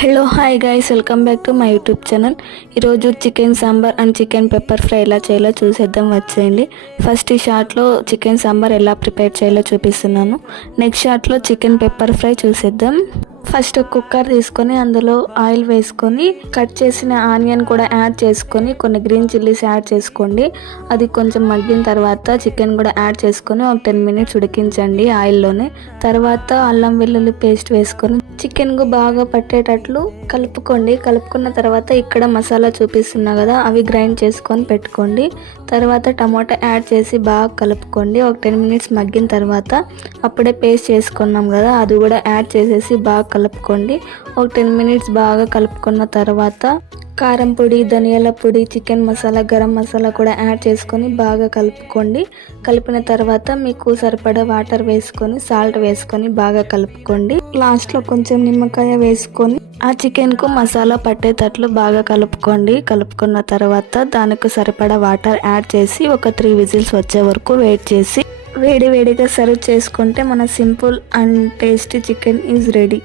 Hello hi guys, welcome back to my YouTube channel. ఈరోజు chicken sambar and chicken pepper fry ఎలా చేయాలో చూసేద్దాం వచ్చేయండి. ఫస్ట్ ఈ షార్ట్లో చికెన్ సాంబార్ ఎలా ప్రిపేర్ చేయాలో చూపిస్తున్నాను. నెక్స్ట్ షార్ట్లో చికెన్ పెప్పర్ ఫ్రై చూసేద్దాం. ఫస్ట్ ఒక కుక్కర్ తీసుకొని అందులో ఆయిల్ వేసుకొని కట్ చేసిన ఆనియన్ కూడా యాడ్ చేసుకొని కొన్ని గ్రీన్ చిల్లీస్ యాడ్ చేసుకోండి. అది కొంచెం మగ్గిన తర్వాత చికెన్ కూడా యాడ్ చేసుకొని ఒక 10 minutes ఉడికించండి ఆయిల్లోనే. తర్వాత అల్లం వెల్లుల్లి పేస్ట్ వేసుకొని చికెన్కు బాగా పట్టేటట్లు కలుపుకోండి. కలుపుకున్న తర్వాత ఇక్కడ మసాలా చూపిస్తున్నా కదా, అవి గ్రైండ్ చేసుకొని పెట్టుకోండి. తర్వాత టమాటా యాడ్ చేసి బాగా కలుపుకోండి. ఒక 10 minutes మగ్గిన తర్వాత అప్పుడే పేస్ట్ చేసుకున్నాం కదా, అది కూడా యాడ్ చేసేసి బాగా కలుపుకోండి. ఒక 10 minutes బాగా కలుపుకున్న తర్వాత కారం పొడి, ధనియాల పొడి, చికెన్ మసాలా, గరం మసాలా కూడా యాడ్ చేసుకొని బాగా కలుపుకోండి. కలిపిన తర్వాత మీకు సరిపడా వాటర్ వేసుకొని సాల్ట్ వేసుకొని బాగా కలుపుకోండి. లాస్ట్లో కొంచెం నిమ్మకాయ వేసుకొని ఆ చికెన్కు మసాలా పట్టేటట్లు బాగా కలుపుకోండి. కలుపుకున్న తర్వాత దానికి సరిపడా వాటర్ యాడ్ చేసి ఒక 3 whistles వచ్చే వరకు వెయిట్ చేసి వేడిగా సర్వ్ చేసుకుంటే మన simple and tasty chicken is ready.